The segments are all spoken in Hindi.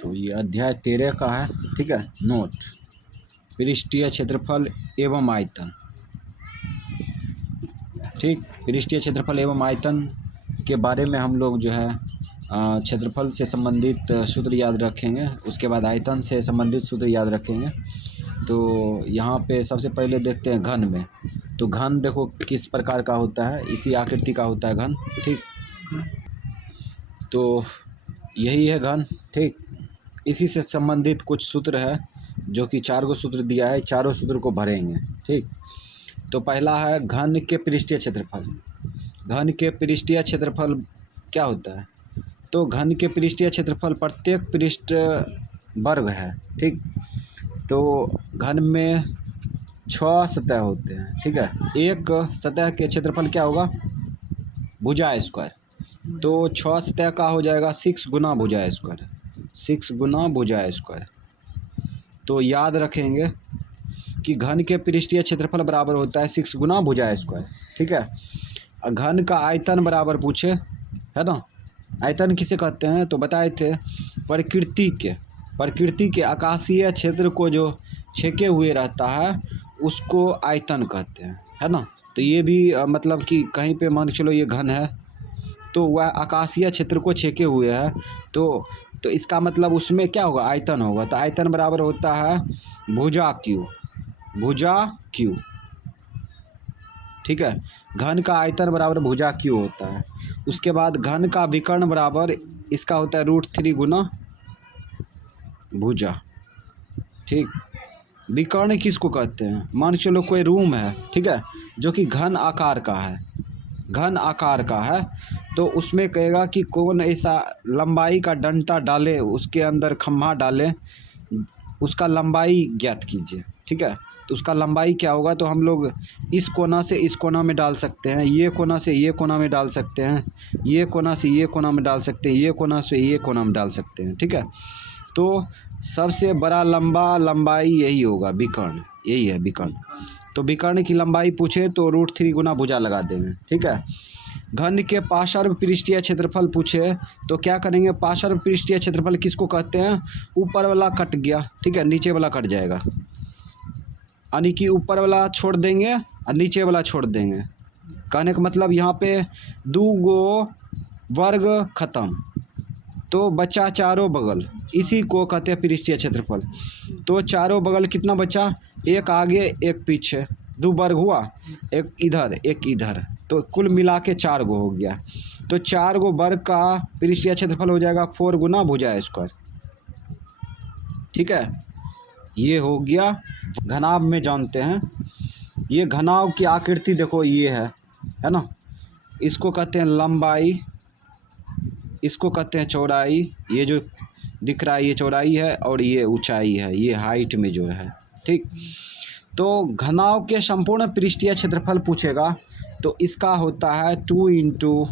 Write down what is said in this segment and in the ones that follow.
तो ये अध्याय 13 का है, ठीक है। नोट, पृष्ठीय क्षेत्रफल एवं आयतन, ठीक। पृष्ठीय क्षेत्रफल एवं आयतन के बारे में हम लोग जो है क्षेत्रफल से संबंधित सूत्र याद रखेंगे, उसके बाद आयतन से संबंधित सूत्र याद रखेंगे। तो यहाँ पे सबसे पहले देखते हैं घन में। तो घन देखो किस प्रकार का होता है, इसी आकृति का होता है घन, ठीक। तो यही है घन, ठीक। इसी से संबंधित कुछ सूत्र है, जो कि 4 गो सूत्र दिया है, चारों सूत्र को भरेंगे, ठीक। तो पहला है घन के पृष्ठीय क्षेत्रफल। घन के पृष्ठीय क्षेत्रफल क्या होता है? तो घन के पृष्ठीय क्षेत्रफल प्रत्येक पृष्ठ वर्ग है, ठीक। तो घन में 6 सतह होते हैं, ठीक है। एक सतह के क्षेत्रफल क्या होगा? भुजा स्क्वायर। तो 6 सतह का हो जाएगा 6 गुना भुजा स्क्वायर, 6 गुना भुजा स्क्वायर। तो याद रखेंगे कि घन के पृष्ठीय क्षेत्रफल बराबर होता है 6 गुना भुजा स्क्वायर, ठीक है। घन का आयतन बराबर पूछे, है ना। आयतन किसे कहते हैं? तो बताए थे, प्रकृति के आकाशीय क्षेत्र को जो छेके हुए रहता है उसको आयतन कहते हैं, है ना। तो ये भी मतलब कि कहीं पे मान के चलो ये घन है, तो वह आकाशीय क्षेत्र को छेके हुए है, तो इसका मतलब उसमें क्या होगा? आयतन होगा। तो आयतन बराबर होता है भुजा क्यू, भुजा क्यू, ठीक है। घन का आयतन बराबर भुजा क्यू होता है। उसके बाद घन का विकर्ण बराबर इसका होता है √3 गुना भुजा, ठीक। विकर्ण किसको कहते हैं? मान के चलो कोई रूम है, ठीक है, जो कि घन आकार का है, घन आकार का है, तो उसमें कहेगा कि कौन ऐसा लंबाई का डंटा डाले, उसके अंदर खम्भा डाले, उसका लंबाई ज्ञात कीजिए, ठीक है। तो उसका लंबाई क्या होगा? तो हम लोग इस कोना से इस कोना में डाल सकते हैं, ये कोना से ये कोना में डाल सकते हैं, ये कोना से ये कोना में डाल सकते हैं, ये कोना से ये कोना में डाल सकते हैं, ठीक है। तो सबसे बड़ा लंबाई यही होगा, विकर्ण, यही है विकर्ण। तो विकर्ण की लंबाई पूछे तो √3 गुना भुजा लगा देंगे, ठीक है। घन के पार्श्व पृष्ठीय क्षेत्रफल पूछे तो क्या करेंगे? पार्श्व पृष्ठीय क्षेत्रफल किसको कहते हैं? ऊपर वाला कट गया, ठीक है, नीचे वाला कट जाएगा, यानी कि ऊपर वाला छोड़ देंगे और नीचे वाला छोड़ देंगे। कहने का मतलब यहाँ पे 2 गो वर्ग खत्म, तो बचा चारों बगल, इसी को कहते हैं पृष्ठीय क्षेत्रफल। तो चारों बगल कितना बचा? एक आगे एक पीछे, 2 वर्ग हुआ, एक इधर एक इधर, तो कुल मिला के 4 गो हो गया। तो 4 गो वर्ग का पृष्ठीय क्षेत्रफल हो जाएगा 4 गुना भुजा स्क्वायर, ठीक है। ये हो गया। घनाभ में जानते हैं, ये घनाभ की आकृति देखो, ये है ना। इसको कहते हैं लंबाई, इसको कहते हैं चौड़ाई, ये जो दिख रहा है ये चौड़ाई है, और ये ऊंचाई है, ये हाइट में जो है, ठीक। तो घनाभ के संपूर्ण पृष्ठीय क्षेत्रफल पूछेगा तो इसका होता है 2 ×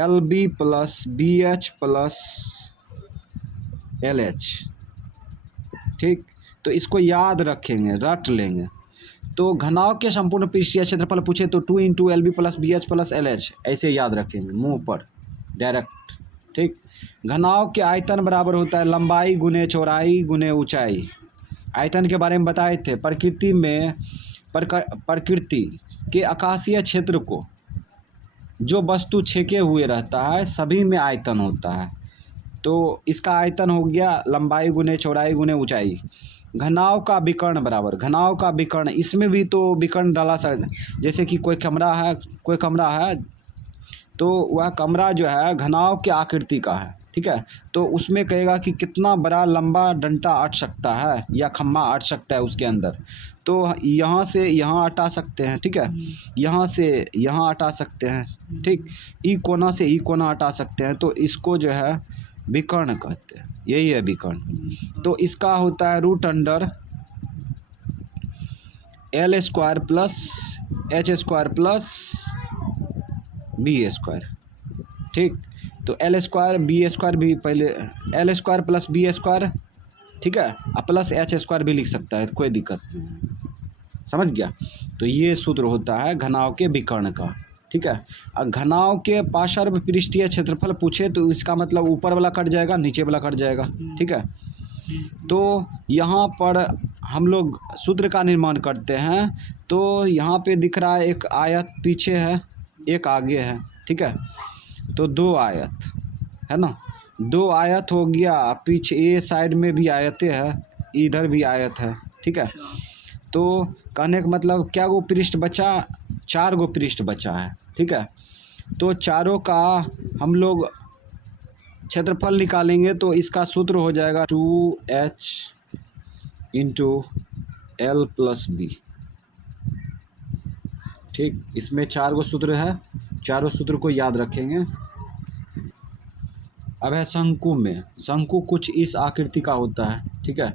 LB + BH + LH, ठीक। तो इसको याद रखेंगे, रट लेंगे। तो घनाभ के संपूर्ण पृष्ठीय क्षेत्रफल पूछे तो 2 × LB + BH + LH, ऐसे याद रखेंगे मुंह पर डायरेक्ट, ठीक। घनाभ के आयतन बराबर होता है लंबाई गुने चौड़ाई गुने ऊंचाई। आयतन के बारे में बताए थे, प्रकृति के आकाशीय क्षेत्र को जो वस्तु छेके हुए रहता है सभी में आयतन होता है। तो इसका आयतन हो गया लंबाई गुने चौड़ाई गुने ऊंचाई। घनाभ का विकर्ण बराबर, घनाभ का विकर्ण, इसमें भी तो विकर्ण डाला सकते, जैसे कि कोई कमरा है, तो वह कमरा जो है घनाभ की आकृति का है, ठीक है। तो उसमें कहेगा कि कितना बड़ा लंबा डंटा अट सकता है या खम्भा अट सकता है उसके अंदर। तो यहाँ से यहाँ हटा सकते हैं, ठीक है, यहाँ से यहाँ हटा सकते हैं, ठीक। ई कोना से ई कोना हटा सकते हैं, तो इसको जो है विकर्ण कहते हैं, यही है विकर्ण। तो इसका होता है √L² + H² + B², ठीक। तो L² B² भी पहले L² + B², ठीक है, प्लस H² भी लिख सकता है, कोई दिक्कत नहीं है, समझ गया। तो ये सूत्र होता है घनाभ के विकर्ण का, ठीक है। घनाभ के पार्श्व पृष्ठीय क्षेत्रफल पूछे तो इसका मतलब ऊपर वाला कट जाएगा, नीचे वाला कट जाएगा, ठीक है। तो यहाँ पर हम लोग सूत्र का निर्माण करते हैं। तो यहाँ पे दिख रहा है एक आयत पीछे है, एक आगे है, ठीक है। तो दो आयत है ना, दो आयत हो गया, पीछे ये साइड में भी आयतें है, इधर भी आयत है, ठीक है। तो कहने का मतलब क्या गो पृष्ठ बचा, 4 गो पृष्ठ बचा है, ठीक है। तो चारों का हम लोग क्षेत्रफल निकालेंगे तो इसका सूत्र हो जाएगा 2h into L plus B, ठीक। इसमें 4 गो सूत्र है, चारों सूत्र को याद रखेंगे। अब है शंकु में, शंकु कुछ इस आकृति का होता है, ठीक है।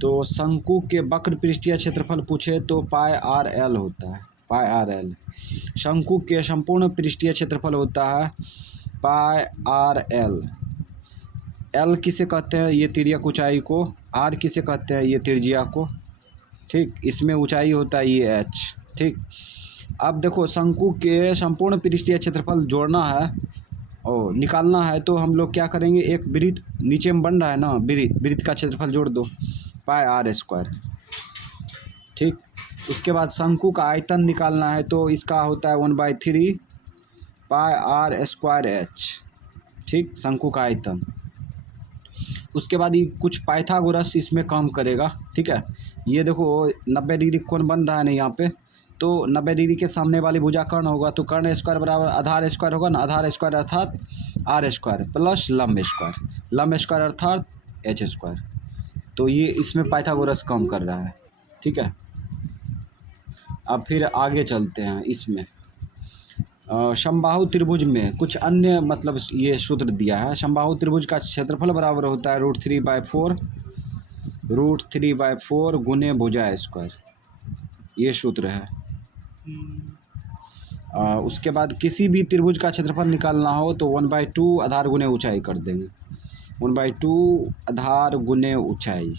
तो शंकु के वक्र पृष्ठीय क्षेत्रफल पूछे तो पाई आर एल होता है, पाई आर एल। शंकु के संपूर्ण पृष्ठीय क्षेत्रफल होता है पाई आर एल। एल किसे कहते हैं, ये तिर्यक ऊंचाई को, आर किसे कहते हैं, ये त्रिज्या को, ठीक। इसमें ऊंचाई होता है ये एच, ठीक। अब देखो शंकु के संपूर्ण पृष्ठीय क्षेत्रफल जोड़ना है और निकालना है तो हम लोग क्या करेंगे, एक वृत्त नीचे में बन रहा है ना, वृत्त का क्षेत्रफल जोड़ दो, पाई आर स्क्वायर, ठीक। उसके बाद शंकु का आयतन निकालना है तो इसका होता है 1/3 पाई आर स्क्वायर एच, ठीक, शंकु का आयतन। उसके बाद ये कुछ पाइथागोरस इसमें काम करेगा, ठीक है। ये देखो 90 डिग्री कोण बन रहा है ना यहाँ पे, तो 90 डिग्री के सामने वाली भुजा कर्ण होगा, तो कर्ण स्क्वायर बराबर आधार स्क्वायर होगा ना, आधार स्क्वायर अर्थात आर स्क्वायर प्लस लंब स्क्वायर अर्थात एच स्क्वायर। तो ये इसमें पाइथागोरस काम कर रहा है, ठीक है। अब फिर आगे चलते हैं। इसमें समबाहु त्रिभुज में कुछ अन्य मतलब ये सूत्र दिया है। समबाहु त्रिभुज का क्षेत्रफल बराबर होता है √3/4 गुने भुजा स्क्वायर, ये सूत्र है। उसके बाद किसी भी त्रिभुज का क्षेत्रफल निकालना हो तो 1/2 आधार गुने ऊंचाई कर देंगे, 1/2 आधार गुने ऊंचाई,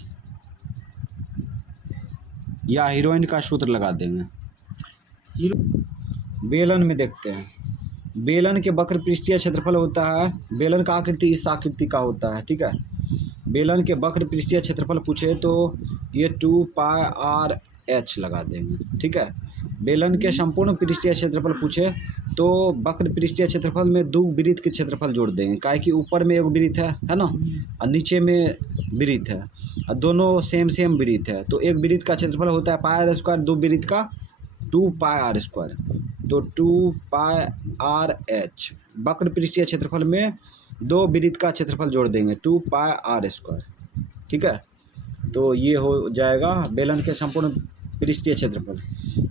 या हीरोइन का सूत्र लगा देंगे। बेलन में देखते हैं, बेलन के वक्र पृष्ठीय क्षेत्रफल होता है, बेलन का आकृति इस आकृति का होता है, ठीक है। बेलन के वक्र पृष्ठीय क्षेत्रफल पूछे तो ये 2πr/h लगा देंगे, ठीक है। बेलन के संपूर्ण पृष्ठीय क्षेत्रफल पूछे तो वक्र पृष्ठीय क्षेत्रफल में दो वृत्त के क्षेत्रफल जोड़ देंगे, काहे कि ऊपर में एक वृत्त है ना, और नीचे में वृत्त है, और दोनों सेम वृत्त है। तो एक वृत्त का क्षेत्रफल होता है पाई आर स्क्वायर, दो वृत्त का 2πr², तो 2πrh। वक्र पृष्ठीय क्षेत्रफल में दो वृत्त का क्षेत्रफल जोड़ देंगे 2πr², ठीक है। तो ये हो जाएगा बेलन के संपूर्ण पृष्ठीय क्षेत्रफल।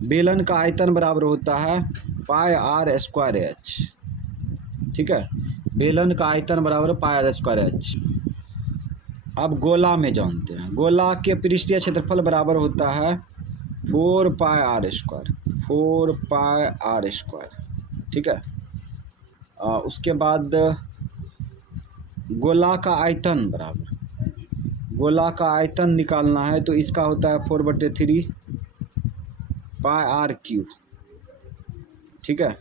बेलन का आयतन बराबर होता है πr²h, ठीक है। बेलन का आयतन बराबर πr²h। अब गोला में जानते हैं, गोला के पृष्ठीय क्षेत्रफल बराबर होता है 4πr², ठीक है। उसके बाद गोला का आयतन बराबर, गोला का आयतन निकालना है तो इसका होता है 4/3 πr³, ठीक है।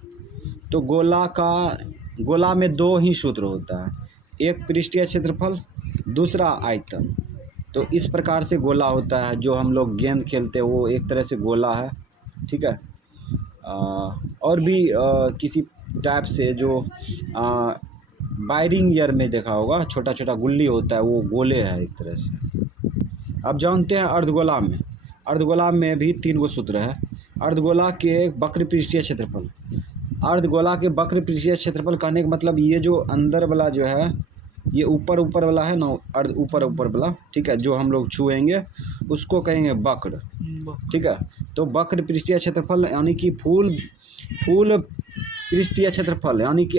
तो गोला में दो ही सूत्र होता है, एक पृष्ठीय क्षेत्रफल, दूसरा आयतन। तो इस प्रकार से गोला होता है, जो हम लोग गेंद खेलते हैं वो एक तरह से गोला है, ठीक है। और भी किसी टाइप से जो बायरिंग ईयर में देखा होगा, छोटा छोटा गुल्ली होता है, वो गोले है एक तरह से। अब जानते हैं अर्धगोला में, अर्धगोला में भी 3 गो सूत्र है। अर्धगोला के वक्र पृष्ठीय क्षेत्रफल, अर्धगोला के वक्र पृष्ठीय क्षेत्रफल कहने का मतलब ये जो अंदर वाला जो है, ये ऊपर वाला है ना, अर्ध ऊपर वाला, ठीक है, जो हम लोग छुएंगे उसको कहेंगे वक्र, ठीक है। तो वक्र पृष्ठीय क्षेत्रफल यानी कि फूल पृष्ठीय क्षेत्रफल यानी कि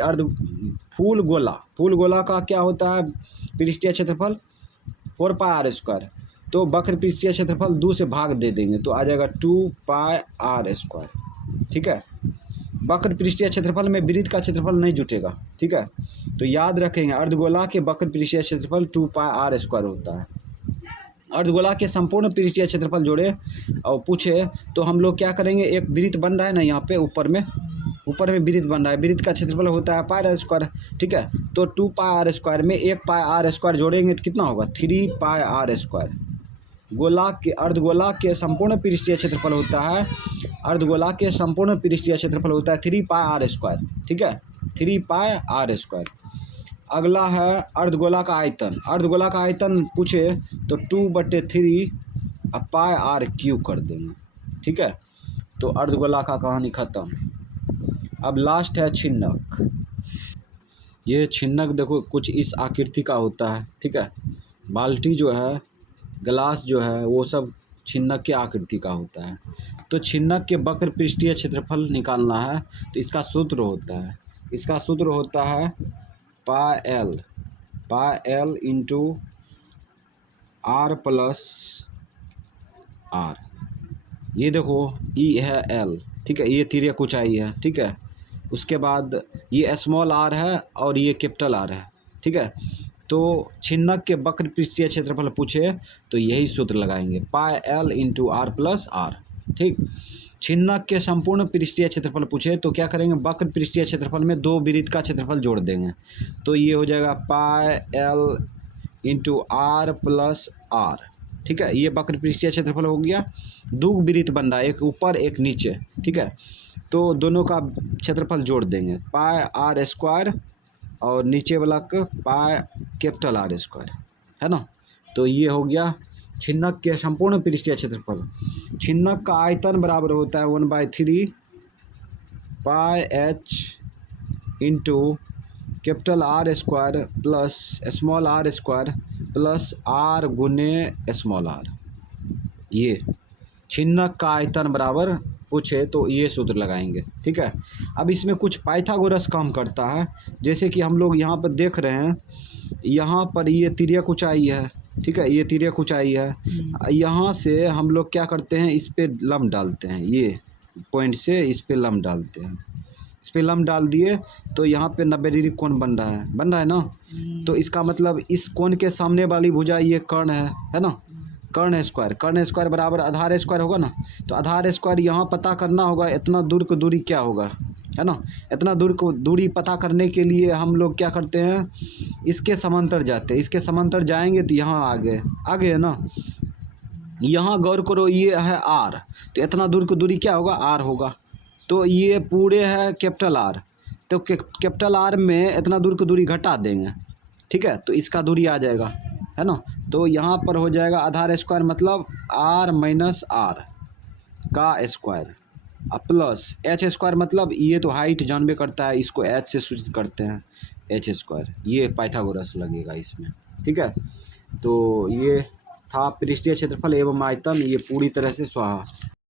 फूल गोला का क्या होता है पृष्ठीय क्षेत्रफल 4πr²। तो वक्र पृष्ठीय क्षेत्रफल 2 से भाग दे देंगे तो आ जाएगा 2πr², ठीक है। वक्र पृष्ठीय क्षेत्रफल में वृत्त का क्षेत्रफल नहीं जुटेगा, ठीक है। तो याद रखेंगे अर्धगोला के वक्र पृष्ठीय क्षेत्रफल 2πr² होता है। अर्धगोला के संपूर्ण पृष्ठीय क्षेत्रफल जोड़े और पूछे तो हम लोग क्या करेंगे, एक वृत्त बन रहा है ना यहाँ पे ऊपर में, ऊपर में वृत्त बन रहा है, वृत्त का क्षेत्रफल होता है पाई आर स्क्वायर, ठीक है। तो 2 पाई आर स्क्वायर में 1 पाई आर स्क्वायर जोड़ेंगे तो कितना होगा, 3 पाई आर स्क्वायर। गोलाक के अर्धगोलाक के संपूर्ण पृष्ठीय क्षेत्रफल होता है, अर्धगोलाक के संपूर्ण पृष्ठीय क्षेत्रफल होता है 3 पाई आर स्क्वायर, ठीक है, 3 पाई आर स्क्वायर। अगला है अर्धगोला का आयतन। अर्धगोला का आयतन पूछे तो 2/3 पाई आर क्यूब कर देंगे, ठीक है। तो अर्धगोला का कहानी खत्म। अब लास्ट है छिन्नक। ये छिन्नक देखो कुछ इस आकृति का होता है, ठीक है। बाल्टी जो है, गिलास जो है, वो सब छिन्नक के आकृति का होता है। तो छिन्नक के वक्र पृष्ठीय क्षेत्रफल निकालना है तो इसका सूत्र होता है, इसका सूत्र होता है pi l into r plus r. ये देखो ई है एल, ठीक है, ये तिर्यक ऊंचाई है, ठीक है। उसके बाद ये स्मॉल आर है और ये कैपिटल आर है, ठीक है। तो छिन्नक के वक्र पृष्ठीय क्षेत्रफल पूछे तो यही सूत्र लगाएंगे, pi l into r plus r, ठीक। छिन्नक के संपूर्ण पृष्ठीय क्षेत्रफल पूछे तो क्या करेंगे, वक्र पृष्ठीय क्षेत्रफल में 2 वृत्त का क्षेत्रफल जोड़ देंगे। तो ये हो जाएगा pi l into r plus r, ठीक है। ये वक्र पृष्ठीय क्षेत्रफल हो गया। 2 वृत्त बन रहा है, एक ऊपर एक नीचे, ठीक है। तो दोनों का क्षेत्रफल जोड़ देंगे, पाई आर स्क्वायर और नीचे वाला का पाई कैपिटल आर स्क्वायर, है ना। तो ये हो गया छिन्नक के संपूर्ण पृष्ठीय क्षेत्रफल। छिन्नक का आयतन बराबर होता है 1/3 pi H into capital R square plus small R square plus R गुने स्मॉल आर। ये छिन्नक का आयतन बराबर पूछे तो ये सूत्र लगाएंगे, ठीक है। अब इसमें कुछ पाइथागोरस काम करता है, जैसे कि हम लोग यहाँ पर देख रहे हैं, यहाँ पर ये तिर्यक ऊंचाई है, ठीक है, ये तिर्यक ऊंचाई है। यहाँ से हम लोग क्या करते हैं, इस पे लंब डालते हैं, ये पॉइंट से इस पे लंब डालते हैं, इस पे लंब डाल दिए तो यहाँ पे 90 डिग्री कोण बन रहा है ना। तो इसका मतलब इस कोण के सामने वाली भुजा ये कर्ण है ना, कर्ण स्क्वायर बराबर आधार स्क्वायर होगा ना। तो आधार स्क्वायर यहाँ पता करना होगा, इतना दूर की दूरी क्या होगा, है ना। इतना दूर को दूरी पता करने के लिए हम लोग क्या करते हैं, इसके समांतर जाते हैं, इसके समांतर जाएंगे तो यहाँ आगे है ना। यहाँ गौर करो, ये है आर, तो इतना दूर की दूरी क्या होगा, आर होगा। तो ये पूरे है कैपिटल आर, तो कैपिटल आर में इतना दूर की दूरी घटा देंगे, ठीक है। तो इसका दूरी आ जाएगा, है ना। तो यहाँ पर हो जाएगा आधार स्क्वायर मतलब आर माइनस आर का स्क्वायर प्लस एच स्क्वायर, मतलब ये तो हाइट जानबे करता है, इसको एच से सूचित करते हैं, एच स्क्वायर। ये पाइथागोरस लगेगा इसमें, ठीक है। तो ये था पृष्ठीय क्षेत्रफल एवं आयतन, ये पूरी तरह से स्वाहा।